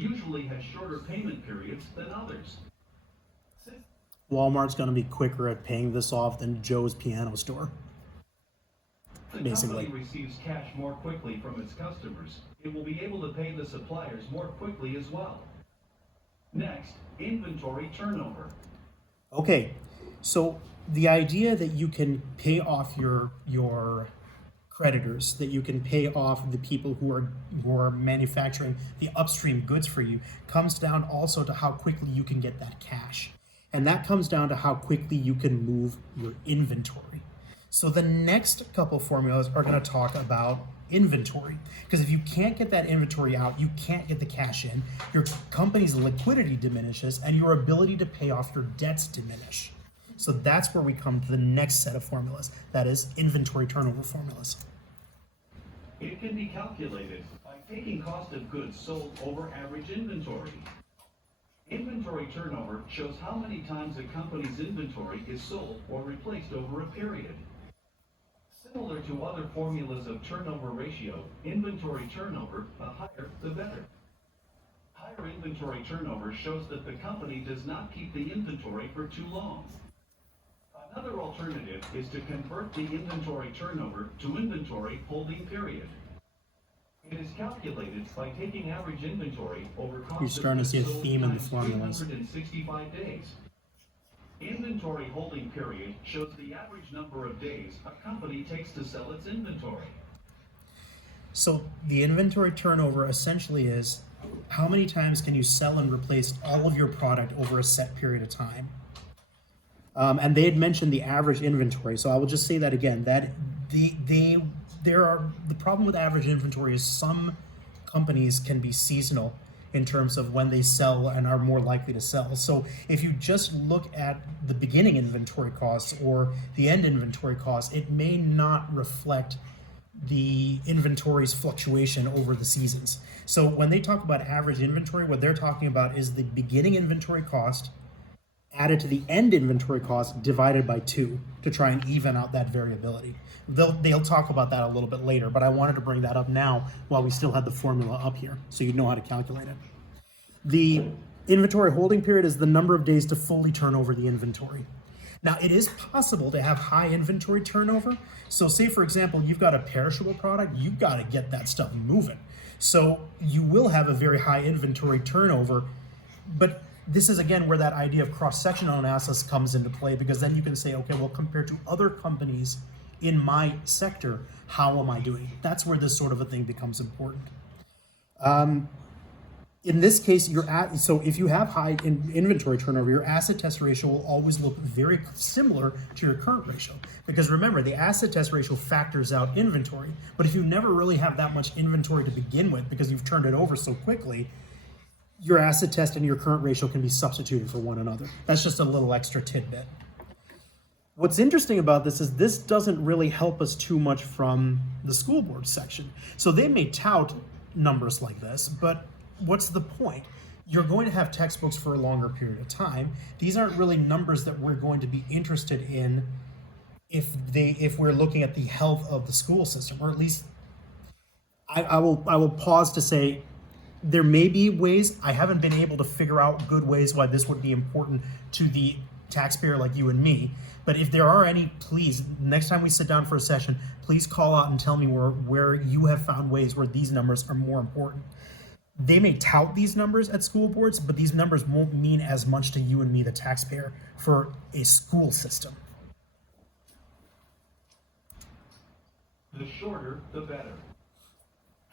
usually has shorter payment periods than others. Walmart's going to be quicker at paying this off than Joe's piano store. The Basically. company receives cash more quickly from its customers. It will be able to pay the suppliers more quickly as well. Next, inventory turnover. Okay, so the idea that you can pay off your creditors, that you can pay off the people who are manufacturing the upstream goods for you, comes down also to how quickly you can get that cash. And that comes down to how quickly you can move your inventory. So the next couple formulas are going to talk about inventory. Because if you can't get that inventory out, you can't get the cash in, your company's liquidity diminishes, and your ability to pay off your debts diminish. So that's where we come to the next set of formulas. That is inventory turnover formulas. It can be calculated by taking cost of goods sold over average inventory. Inventory turnover shows how many times a company's inventory is sold or replaced over a period. Similar to other formulas of turnover ratio, inventory turnover, the higher the better. Higher inventory turnover shows that the company does not keep the inventory for too long. Another alternative is to convert the inventory turnover to inventory holding period. It is calculated by taking average inventory over cost. You're starting to see a theme in the formulas. 365 days. Inventory holding period shows the average number of days a company takes to sell its inventory. So the inventory turnover essentially is how many times can you sell and replace all of your product over a set period of time. And they had mentioned the average inventory, so I will just say that again. That the problem with average inventory is some companies can be seasonal in terms of when they sell and are more likely to sell. So if you just look at the beginning inventory costs or the end inventory costs, it may not reflect the inventory's fluctuation over the seasons. So when they talk about average inventory, what they're talking about is the beginning inventory cost added to the end inventory cost divided by 2 to try and even out that variability. They'll talk about that a little bit later, but I wanted to bring that up now while we still had the formula up here so you know how to calculate it. The inventory holding period is the number of days to fully turn over the inventory. Now, it is possible to have high inventory turnover. So say, for example, you've got a perishable product, you've got to get that stuff moving. So you will have a very high inventory turnover, but this is, again, where that idea of cross-sectional analysis comes into play, because then you can say, okay, well, compared to other companies in my sector, how am I doing? That's where this sort of a thing becomes important. In this case, so if you have high inventory turnover, your asset test ratio will always look very similar to your current ratio. Because remember, the asset test ratio factors out inventory. But if you never really have that much inventory to begin with because you've turned it over so quickly, your asset test and your current ratio can be substituted for one another. That's just a little extra tidbit. What's interesting about this is this doesn't really help us too much from the school board section. So they may tout numbers like this, but what's the point? You're going to have textbooks for a longer period of time. These aren't really numbers that we're going to be interested in if we're looking at the health of the school system, or at least I will pause to say there may be ways. I haven't been able to figure out good ways why this would be important to the taxpayer like you and me. But if there are any, please, next time we sit down for a session, please call out and tell me where you have found ways where these numbers are more important. They may tout these numbers at school boards, but these numbers won't mean as much to you and me, the taxpayer, for a school system. The shorter, the better.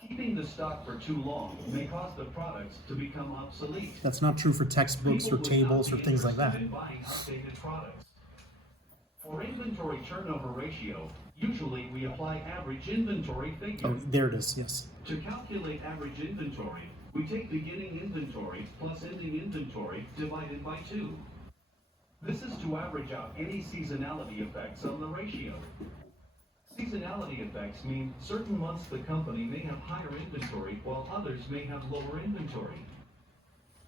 Keeping the stock for too long may cause the products to become obsolete. That's not true for textbooks or tables or things like that. In buying outdated products. For inventory turnover ratio, usually we apply average inventory figures. Oh, there it is, yes. To calculate average inventory, we take beginning inventory plus ending inventory divided by 2. This is to average out any seasonality effects on the ratio. Seasonality effects mean certain months the company may have higher inventory while others may have lower inventory.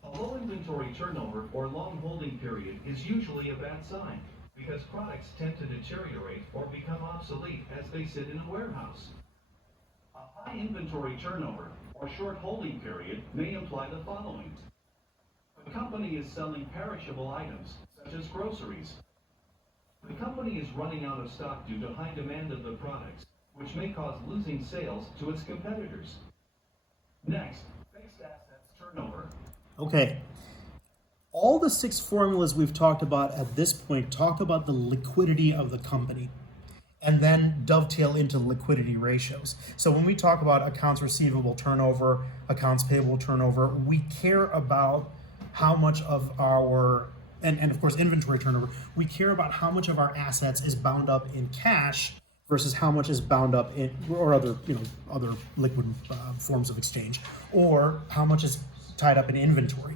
A low inventory turnover or long holding period is usually a bad sign because products tend to deteriorate or become obsolete as they sit in a warehouse. A high inventory turnover or short holding period may imply the following. The company is selling perishable items, such as groceries. The company is running out of stock due to high demand of the products, which may cause losing sales to its competitors. Next, fixed assets turnover. Okay. All the 6 formulas we've talked about at this point talk about the liquidity of the company and then dovetail into liquidity ratios. So when we talk about accounts receivable turnover, accounts payable turnover, we care about how much of our, and of course inventory turnover, we care about how much of our assets is bound up in cash versus how much is bound up in, or other, other liquid forms of exchange, or how much is tied up in inventory.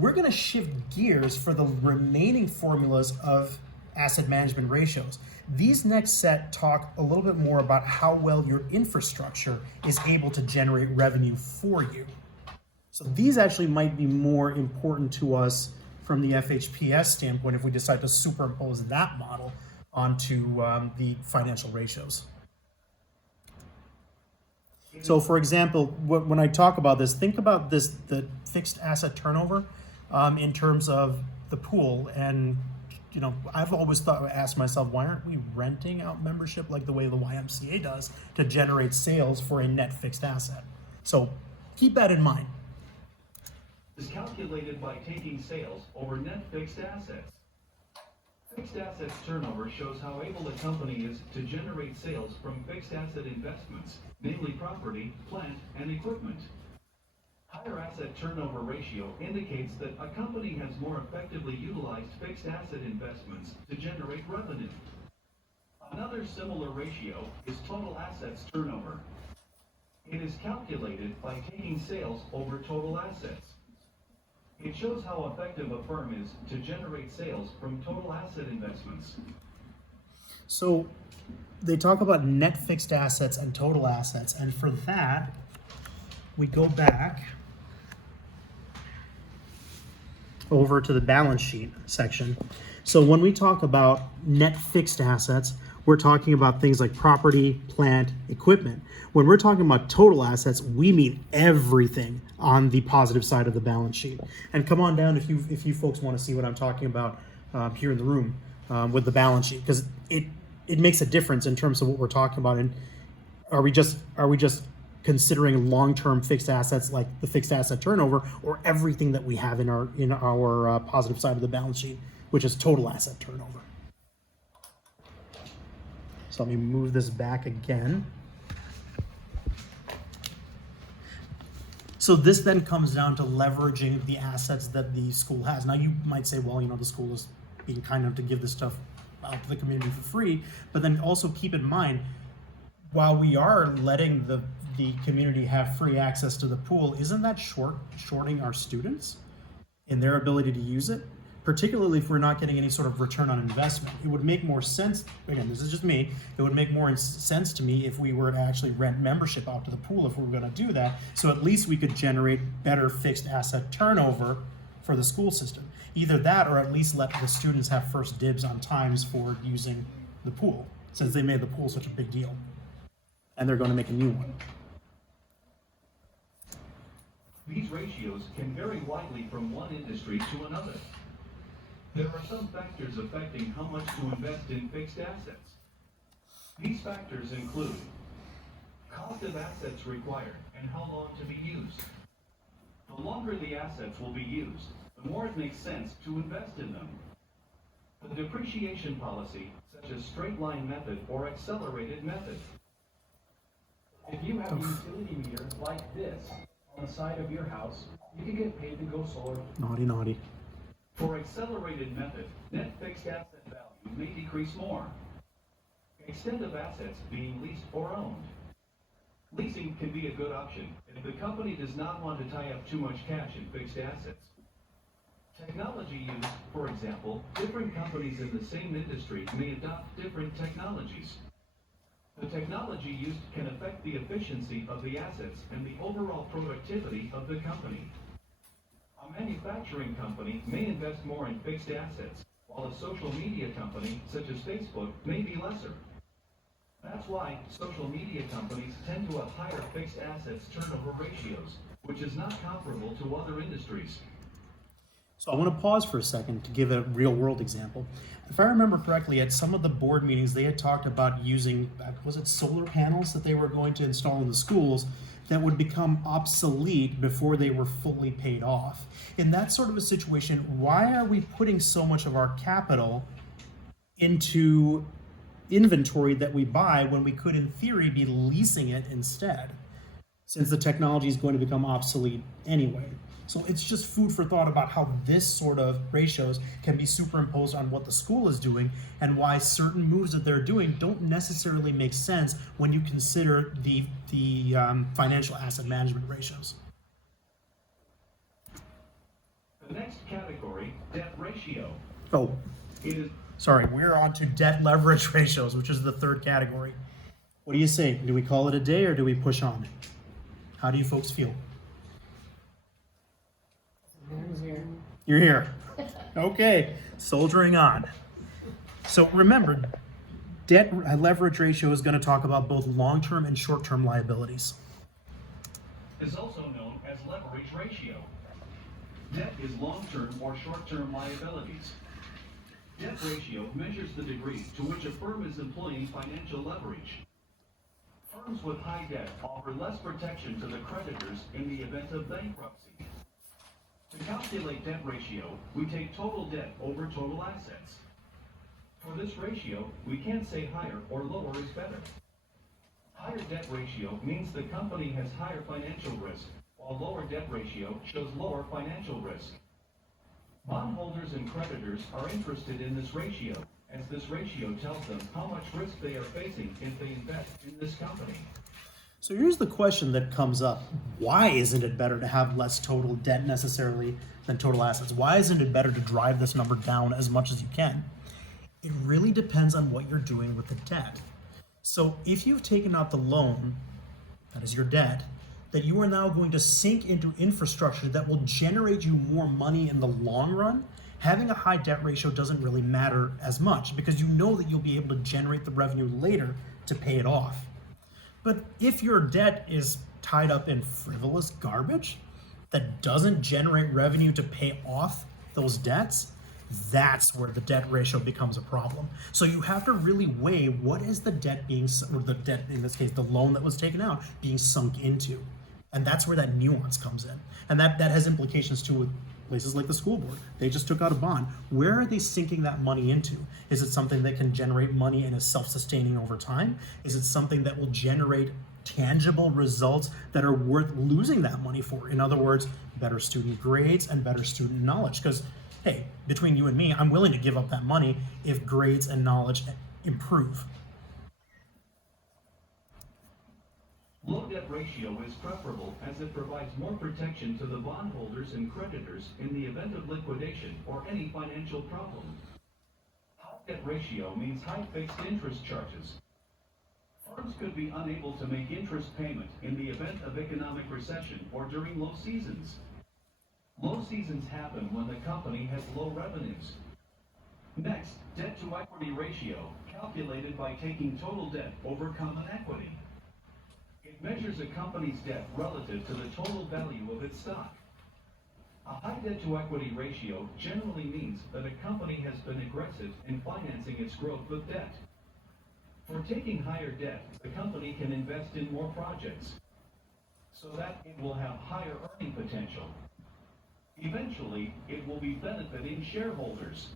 We're going to shift gears for the remaining formulas of asset management ratios. These next set talk a little bit more about how well your infrastructure is able to generate revenue for you. So these actually might be more important to us from the FHPS standpoint if we decide to superimpose that model onto the financial ratios. So for example, when I talk about this, think about this, the fixed asset turnover in terms of the pool. And I've always asked myself, why aren't we renting out membership like the way the YMCA does to generate sales for a net fixed asset? So keep that in mind. Is calculated by taking sales over net fixed assets. Fixed assets turnover shows how able a company is to generate sales from fixed asset investments, namely property, plant, and equipment. Higher asset turnover ratio indicates that a company has more effectively utilized fixed asset investments to generate revenue. Another similar ratio is total assets turnover. It is calculated by taking sales over total assets. It shows how effective a firm is to generate sales from total asset investments. So they talk about net fixed assets and total assets, and for that, we go back over to the balance sheet section. So when we talk about net fixed assets, we're talking about things like property, plant, equipment. When we're talking about total assets, we mean everything on the positive side of the balance sheet. And come on down if you folks want to see what I'm talking about here in the room with the balance sheet, because it makes a difference in terms of what we're talking about. And are we just considering long-term fixed assets like the fixed asset turnover, or everything that we have in our positive side of the balance sheet, which is total asset turnover? So let me move this back again. So this then comes down to leveraging the assets that the school has. Now you might say, well, the school is being kind enough to give this stuff out to the community for free, but then also keep in mind, while we are letting the community have free access to the pool, isn't that shorting our students in their ability to use it? Particularly if we're not getting any sort of return on investment. It would make more sense, again, this is just me, it would make more sense to me if we were to actually rent membership out to the pool if we were gonna do that, so at least we could generate better fixed asset turnover for the school system. Either that, or at least let the students have first dibs on times for using the pool, since they made the pool such a big deal. And they're gonna make a new one. These ratios can vary widely from one industry to another. There are some factors affecting how much to invest in fixed assets. These factors include cost of assets required and how long to be used. The longer the assets will be used, the more it makes sense to invest in them. The depreciation policy, such as straight line method or accelerated method. If you have a utility meter like this on the side of your house, you can get paid to go solar. Naughty, naughty. For accelerated method, net fixed asset value may decrease more. Extent of assets being leased or owned. Leasing can be a good option if the company does not want to tie up too much cash in fixed assets. Technology used, for example, different companies in the same industry may adopt different technologies. The technology used can affect the efficiency of the assets and the overall productivity of the company. A manufacturing company may invest more in fixed assets, while a social media company, such as Facebook, may be lesser. That's why social media companies tend to have higher fixed assets turnover ratios, which is not comparable to other industries. So I want to pause for a second to give a real world example. If I remember correctly, at some of the board meetings, they had talked about using, was it solar panels that they were going to install in the schools that would become obsolete before they were fully paid off. In that sort of a situation, why are we putting so much of our capital into inventory that we buy when we could, in theory, be leasing it instead, since the technology is going to become obsolete anyway? So it's just food for thought about how this sort of ratios can be superimposed on what the school is doing and why certain moves that they're doing don't necessarily make sense when you consider the financial asset management ratios. The next category, debt ratio. Oh, Is sorry, we're on to debt leverage ratios, which is the third category. What do you say? Do we call it a day or do we push on? How do you folks feel? You're here. Okay, soldiering on. So remember, debt leverage ratio is going to talk about both long-term and short-term liabilities. is also known as leverage ratio. Debt is long-term or short-term liabilities. Debt ratio measures the degree to which a firm is employing financial leverage. Firms with high debt offer less protection to the creditors in the event of bankruptcy. To calculate debt ratio, we take total debt over total assets. For this ratio, we can't say higher or lower is better. Higher debt ratio means the company has higher financial risk, while lower debt ratio shows lower financial risk. Bondholders and creditors are interested in this ratio, as this ratio tells them how much risk they are facing if they invest in this company. So here's the question that comes up. Why isn't it better to have less total debt necessarily than total assets? Why isn't it better to drive this number down as much as you can? It really depends on what you're doing with the debt. So if you've taken out the loan, that is your debt, that you are now going to sink into infrastructure that will generate you more money in the long run, having a high debt ratio doesn't really matter as much because you know that you'll be able to generate the revenue later to pay it off. But if your debt is tied up in frivolous garbage that doesn't generate revenue to pay off those debts, that's where the debt ratio becomes a problem. So you have to really weigh what is the debt being, or the debt, in this case, the loan that was taken out, being sunk into. And that's where that nuance comes in. And that has implications too with places like the school board. They just took out a bond. Where are they sinking that money into? Is it something that can generate money and is self-sustaining over time? Is it something that will generate tangible results that are worth losing that money for? In other words, better student grades and better student knowledge. Because, hey, between you and me, I'm willing to give up that money if grades and knowledge improve. Low debt ratio is preferable as it provides more protection to the bondholders and creditors in the event of liquidation or any financial problem. High debt ratio means high fixed interest charges. Firms could be unable to make interest payment in the event of economic recession or during low seasons. Low seasons happen when the company has low revenues. Next, debt to equity ratio, calculated by taking total debt over common equity. It measures a company's debt relative to the total value of its stock. A high debt to equity ratio generally means that a company has been aggressive in financing its growth with debt. For taking higher debt, the company can invest in more projects so that it will have higher earning potential. Eventually, it will be benefiting shareholders.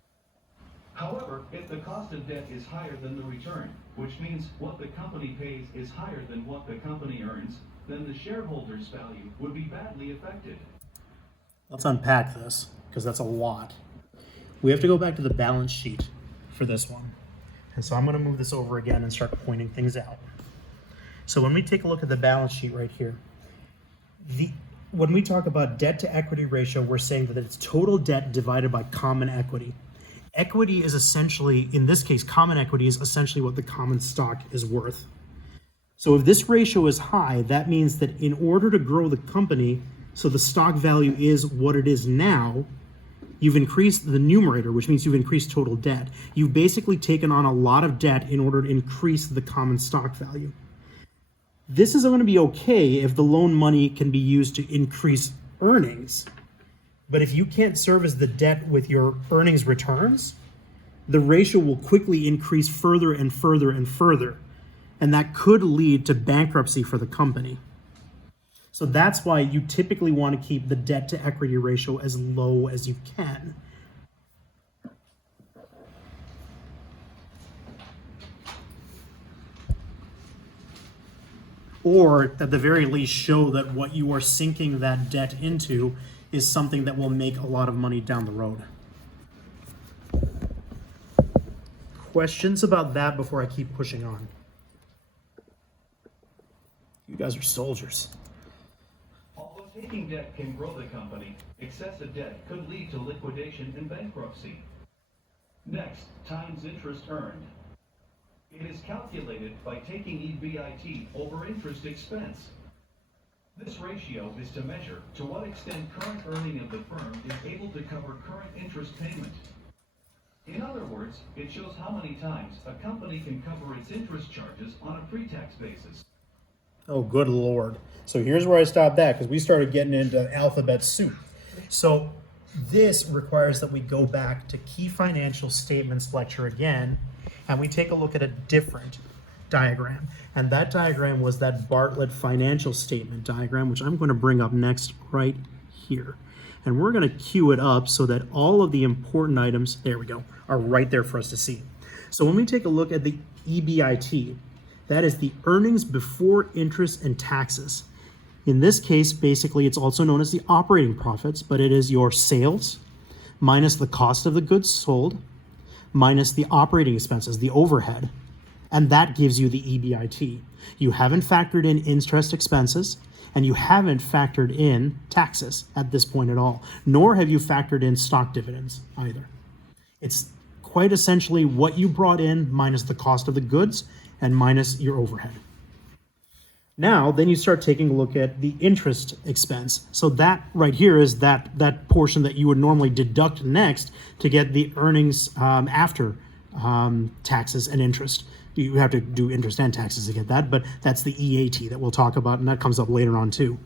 However, if the cost of debt is higher than the return, which means what the company pays is higher than what the company earns, then the shareholders' value would be badly affected. Let's unpack this, because that's a lot. We have to go back to the balance sheet for this one. And so I'm going to move this over again and start pointing things out. So when we take a look at the balance sheet right here, when we talk about debt to equity ratio, we're saying that it's total debt divided by common equity. Equity is essentially, in this case, common equity is essentially what the common stock is worth. So if this ratio is high, that means that in order to grow the company, so the stock value is what it is now, you've increased the numerator, which means you've increased total debt. You've basically taken on a lot of debt in order to increase the common stock value. This is going to be okay if the loan money can be used to increase earnings. But if you can't service the debt with your earnings returns, the ratio will quickly increase further and further and further. And that could lead to bankruptcy for the company. So that's why you typically want to keep the debt to equity ratio as low as you can. Or at the very least show that what you are sinking that debt into is something that will make a lot of money down the road. Questions about that before I keep pushing on? You guys are soldiers. Although taking debt can grow the company, excessive debt could lead to liquidation and bankruptcy. Next, times interest earned. It is calculated by taking EBIT over interest expense. This ratio is to measure to what extent current earning of the firm is able to cover current interest payment. In other words, it shows how many times a company can cover its interest charges on a pre-tax basis. Oh, good Lord. So here's where I stopped that, because we started getting into alphabet soup. So this requires that we go back to key financial statements lecture again, and we take a look at a different diagram. And that diagram was that Bartlett financial statement diagram, which I'm going to bring up next right here. And we're going to cue it up so that all of the important items, there we go, are right there for us to see. So when we take a look at the EBIT, that is the earnings before interest and taxes. In this case, basically, it's also known as the operating profits, but it is your sales minus the cost of the goods sold minus the operating expenses, the overhead, and that gives you the EBIT. You haven't factored in interest expenses, and you haven't factored in taxes at this point at all, nor have you factored in stock dividends either. It's quite essentially what you brought in minus the cost of the goods and minus your overhead. Now, then you start taking a look at the interest expense. So that right here is that portion that you would normally deduct next to get the earnings after taxes and interest. You have to do interest and taxes to get that, but that's the EAT that we'll talk about, and that comes up later on too.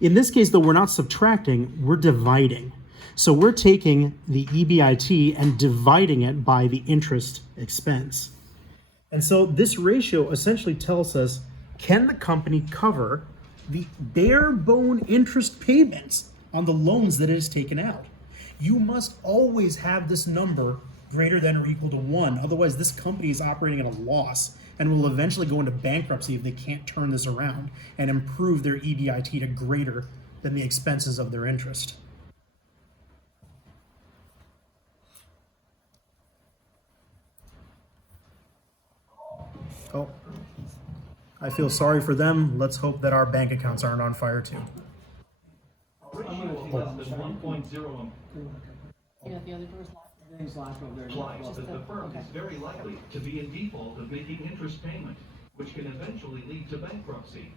In this case, though, we're not subtracting, we're dividing. So we're taking the EBIT and dividing it by the interest expense. And so this ratio essentially tells us, can the company cover the bare bone interest payments on the loans that it has taken out? You must always have this number greater than or equal to 1. Otherwise, this company is operating at a loss and will eventually go into bankruptcy if they can't turn this around and improve their EBIT to greater than the expenses of their interest. Oh, I feel sorry for them. Let's hope that our bank accounts aren't on fire too. A ratio of less than 1.0 Yeah, the other door's locked. Everything's locked over there. implies that the firm is very likely to be in default of making interest payment, which can eventually lead to bankruptcy.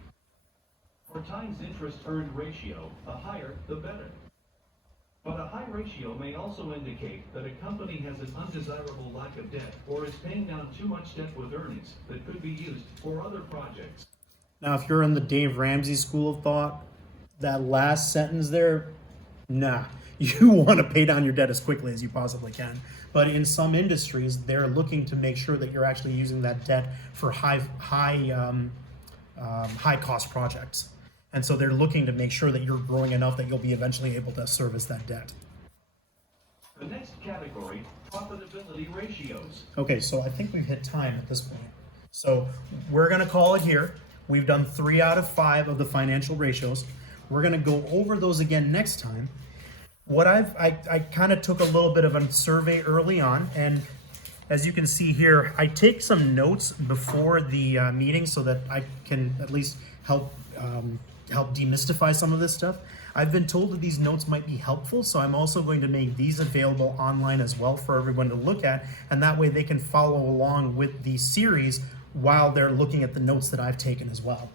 For times interest earned ratio, the higher the better. But a high ratio may also indicate that a company has an undesirable lack of debt or is paying down too much debt with earnings that could be used for other projects. Now, if you're in the Dave Ramsey school of thought, that last sentence there, nah, you want to pay down your debt as quickly as you possibly can. But in some industries, they're looking to make sure that you're actually using that debt for high cost projects. And so they're looking to make sure that you're growing enough that you'll be eventually able to service that debt. The next category, profitability ratios. Okay, so I think we've hit time at this point. So we're gonna call it here. We've done 3 out of 5 of the financial ratios. We're gonna go over those again next time. What I kind of took a little bit of a survey early on, and as you can see here, I take some notes before the meeting so that I can at least help demystify some of this stuff. I've been told that these notes might be helpful, so I'm also going to make these available online as well for everyone to look at, and that way they can follow along with the series while they're looking at the notes that I've taken as well.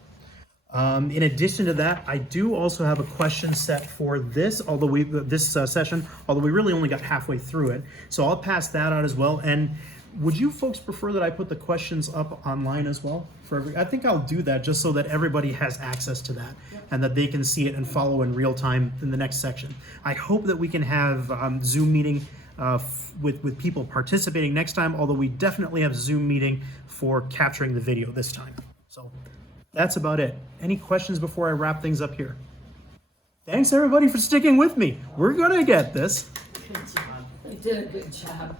In addition to that, I do also have a question set for this, session, although we really only got halfway through it. So I'll pass that out as well. And would you folks prefer that I put the questions up online as well? I think I'll do that just so that everybody has access to that and that they can see it and follow in real time in the next section. I hope that we can have Zoom meeting with people participating next time, although we definitely have Zoom meeting for capturing the video this time. So that's about it. Any questions before I wrap things up here? Thanks everybody for sticking with me. We're gonna get this. You did a good job.